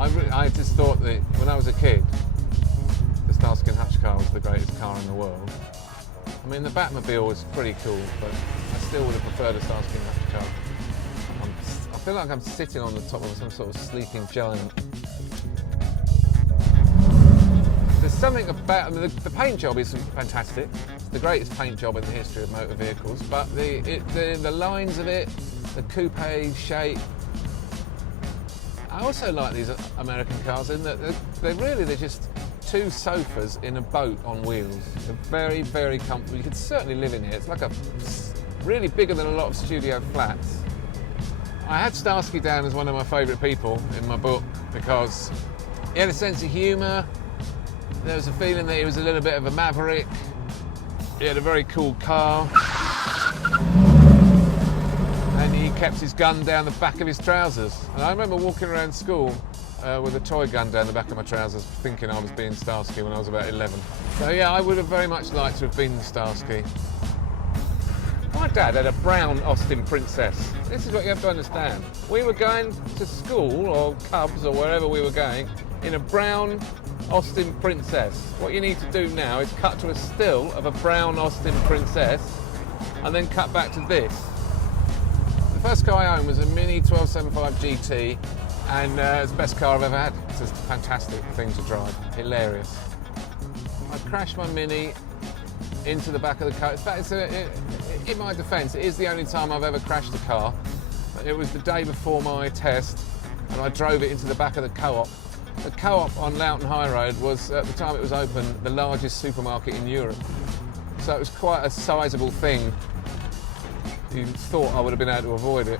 I just thought that when I was a kid, the Starsky and Hutch car was the greatest car in the world. I mean, the Batmobile was pretty cool, but I still would have preferred a Starsky and Hutch car. I feel like I'm sitting on the top of some sort of sleeping giant. There's something about, I mean, the paint job is fantastic. It's the greatest paint job in the history of motor vehicles, but the lines of it, the coupe shape. I also like these American cars in that they're just two sofas in a boat on wheels. They're very, very comfortable. You could certainly live in here. It's like really bigger than a lot of studio flats. I had Starsky down as one of my favourite people in my book because he had a sense of humour. There was a feeling that he was a little bit of a maverick. He had a very cool car. And he kept his gun down the back of his trousers. And I remember walking around school with a toy gun down the back of my trousers, thinking I was being Starsky when I was about 11. So yeah, I would have very much liked to have been Starsky. My dad had a brown Austin Princess. This is what you have to understand. We were going to school, or Cubs, or wherever we were going, in a brown Austin Princess. What you need to do now is cut to a still of a brown Austin Princess, and then cut back to this. The first car I owned was a Mini 1275 GT, and it's the best car I've ever had. It's just a fantastic thing to drive, hilarious. I crashed my Mini into the back of the car. In fact, in my defence, it is the only time I've ever crashed a car. It was the day before my test, and I drove it into the back of the Co-op. The Co-op on Loughton High Road was, at the time it was open, the largest supermarket in Europe. So it was quite a sizable thing. You thought I would have been able to avoid it.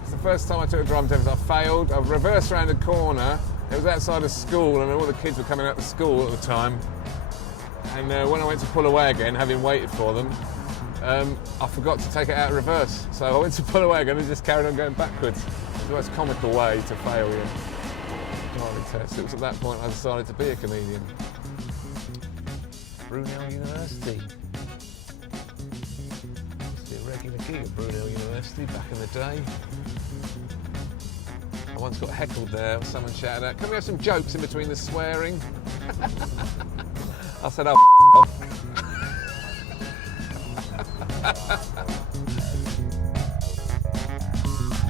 It's the first time I took a driving test. I failed. I reversed around the corner. It was outside of school, and all the kids were coming out of school at the time. And when I went to pull away again, having waited for them, I forgot to take it out of reverse. So I went to pull away again and just carried on going backwards. It was the most comical way to fail your driving test. It was at that point I decided to be a comedian. Brunel University. Used to be a regular gig at Brunel University back in the day. I once got heckled there. Someone shouted out, "Can we have some jokes in between the swearing?" I said, "Oh, off."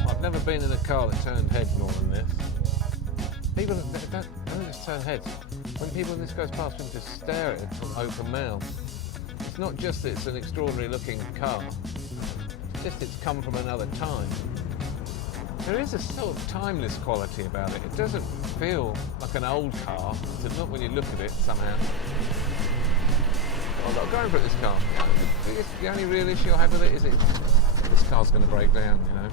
I've never been in a car that turned heads more than this. People don't just turn heads. When people in this goes past, people just stare at it from open mouth. It's not just that it's an extraordinary looking car, it's just it's come from another time. There is a sort of timeless quality about it. It doesn't feel like an old car, not when you look at it somehow. I've got to go for this car. The only real issue I have with it is this car's going to break down, you know.